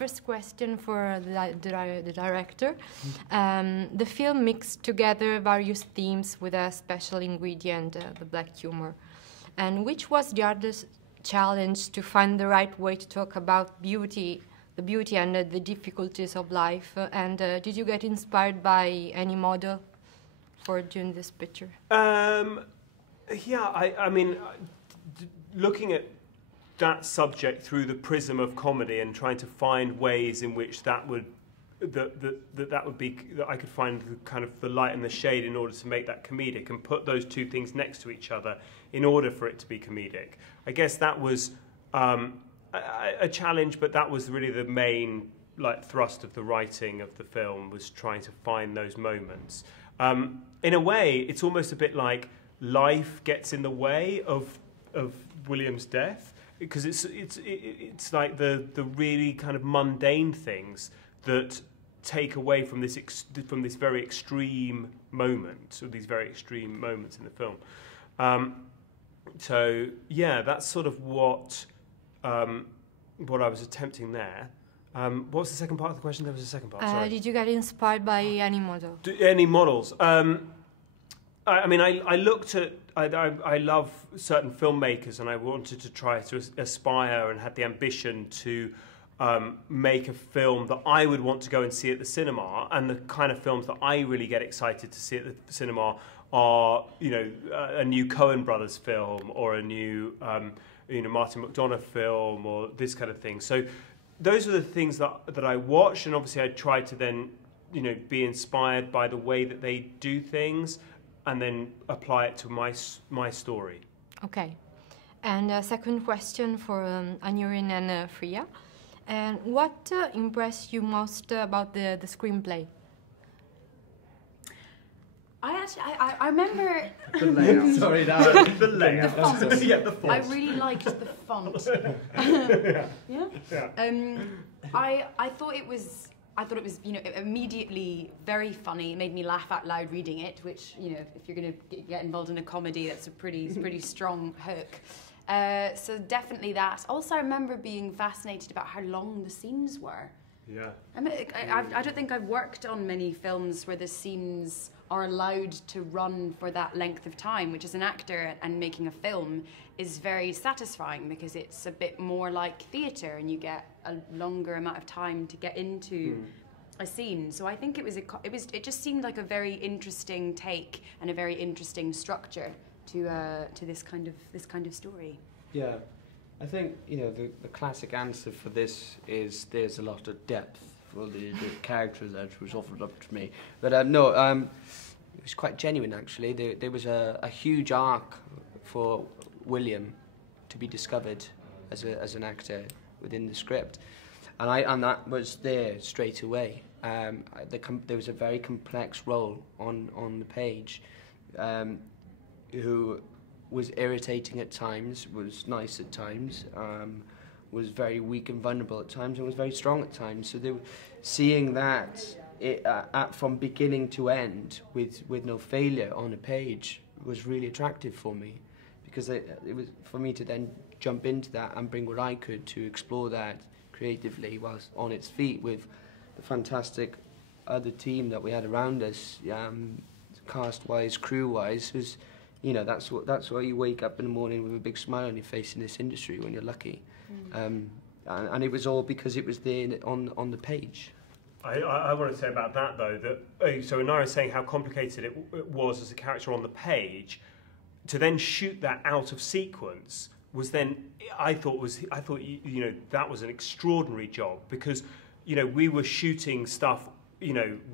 first question for the director. The film mixed together various themes with a special ingredient, the black humor. And which was the hardest challenge to find the right way to talk about beauty, the beauty and the difficulties of life? And did you get inspired by any model for doing this picture? Yeah, I mean, looking at that subject through the prism of comedy and trying to find ways in which that would I could find the kind of the light and the shade in order to make that comedic and put those two things next to each other in order for it to be comedic. I guess that was a challenge, but that was really the main thrust of the writing of the film, was trying to find those moments. In a way, it's almost a bit like life gets in the way of William's death, because it's like the really kind of mundane things that take away from this very extreme moment, or these very extreme moments in the film. So yeah, that's sort of what I was attempting there. What was the second part of the question? There was a second part. Sorry. Did you get inspired by any model? Any models? I mean, I looked at. I love certain filmmakers, and I wanted to try to aspire and had the ambition to make a film that I would want to go and see at the cinema. And the kind of films that I really get excited to see at the cinema are, a new Coen Brothers film, or a new, Martin McDonagh film, or this kind of thing. So those are the things that I watched, and obviously I tried to then, be inspired by the way that they do things, and then apply it to my story. Okay. And a second question for Anjurin and Freya. And what impressed you most about the screenplay? I remember the layout. Sorry, the layout. The font. Yeah, the font. I really liked the font. Yeah. I thought it was. Immediately very funny. It made me laugh out loud reading it, which, if you're going to get involved in a comedy, that's a pretty strong hook. So definitely that. Also, I remember being fascinated about how long the scenes were. Yeah. I don't think I've worked on many films where the scenes are allowed to run for that length of time, which as an actor and making a film is very satisfying, because it's a bit more like theatre and you get a longer amount of time to get into a scene. So I think it just seemed like a very interesting take and a very interesting structure to this kind of story. Yeah, I think the classic answer for this is there's a lot of depth for the characters that was offered up to me, but it was quite genuine actually. There was a huge arc for William to be discovered as an actor within the script, and that was there straight away. There was a very complex role on the page, who was irritating at times, was nice at times, was very weak and vulnerable at times, and was very strong at times. So seeing that from beginning to end with no failure on a page was really attractive for me, because it was for me to then jump into that and bring what I could to explore that creatively whilst on its feet with the fantastic other team that we had around us, cast-wise, crew-wise. Was, that's why you wake up in the morning with a big smile on your face in this industry when you're lucky. And it was all because it was there on the page. I want to say about that though that so Anara is saying how complicated it was as a character on the page, to then shoot that out of sequence was then I thought that was an extraordinary job, because we were shooting stuff. We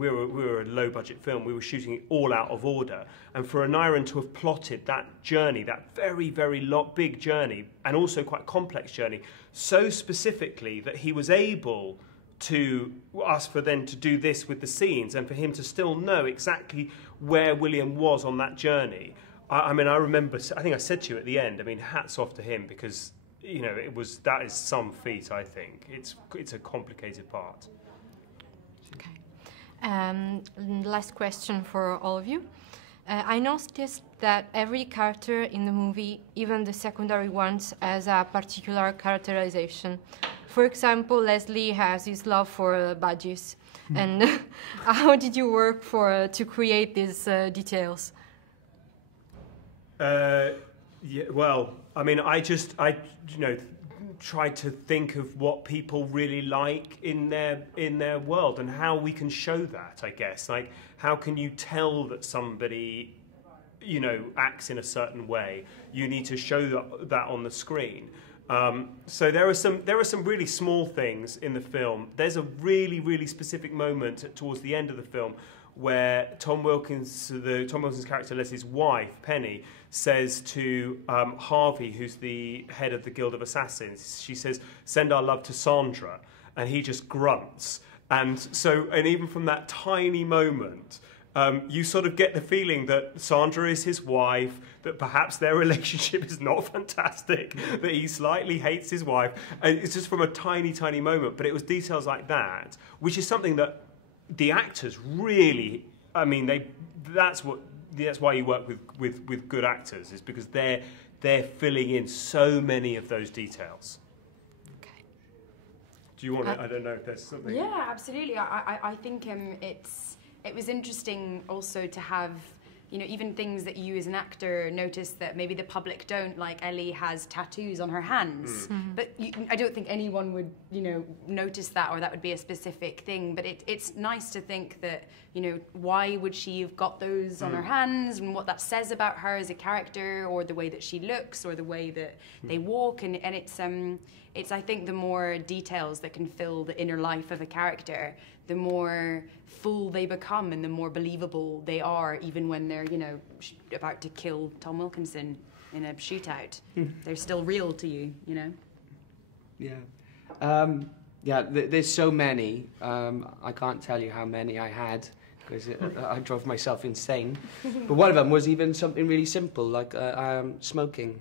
were a low budget film. We were shooting it all out of order, and for Aniran to have plotted that journey, that very big journey, and also quite complex journey, so specifically that he was able to ask for then to do this with the scenes, and for him to still know exactly where William was on that journey. I remember. I think I said to you at the end. Hats off to him, because that is some feat. I think it's a complicated part. Last question for all of you. I noticed that every character in the movie, even the secondary ones, has a particular characterization. For example, Leslie has his love for badges. And how did you work to create these details? Yeah, well, I mean, I tried to think of what people really like in their world and how we can show that, I guess. Like, how can you tell that somebody, acts in a certain way? You need to show that on the screen. So there are some really small things in the film. There's a really, really specific moment towards the end of the film where Tom Wilkinson's character, Leslie's wife, Penny, says to Harvey, who's the head of the Guild of Assassins, she says, "Send our love to Sandra," and he just grunts. And even from that tiny moment, you sort of get the feeling that Sandra is his wife, that perhaps their relationship is not fantastic, that he slightly hates his wife. And it's just from a tiny, tiny moment. But it was details like that, which is something that the actors really, that's why you work with good actors, is because they're filling in so many of those details. Okay. Do you want to, I don't know if there's something. Yeah, absolutely. I think it was interesting also to have, even things that you as an actor notice that maybe the public don't, like Ellie has tattoos on her hands. But I don't think anyone would, notice that, or that would be a specific thing. But it's nice to think that, why would she have got those on her hands, and what that says about her as a character, or the way that she looks, or the way that they walk. And it's, I think, the more details that can fill the inner life of a character, the more full they become and the more believable they are, even when they're, about to kill Tom Wilkinson in a shootout. They're still real to you, Yeah. There's so many. I can't tell you how many I had, because I drove myself insane. But one of them was even something really simple, like smoking.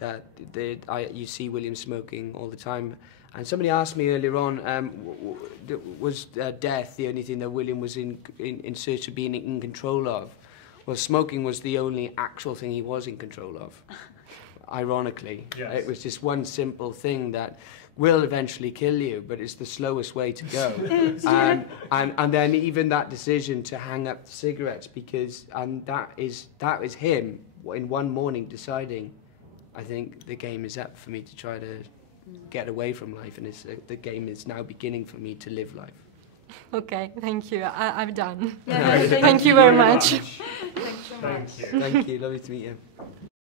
You see William smoking all the time. And somebody asked me earlier on, was death the only thing that William was in search of being in control of? Well, smoking was the only actual thing he was in control of, ironically. Yes. It was just one simple thing that will eventually kill you, but it's the slowest way to go. And then even that decision to hang up the cigarettes, because that is him in one morning deciding, I think the game is up for me to try to get away from life, and the game is now beginning for me to live life. Okay, thank you. I'm done. Yeah, thank you very much. Thanks so much. Thank you. Thank you, lovely to meet you.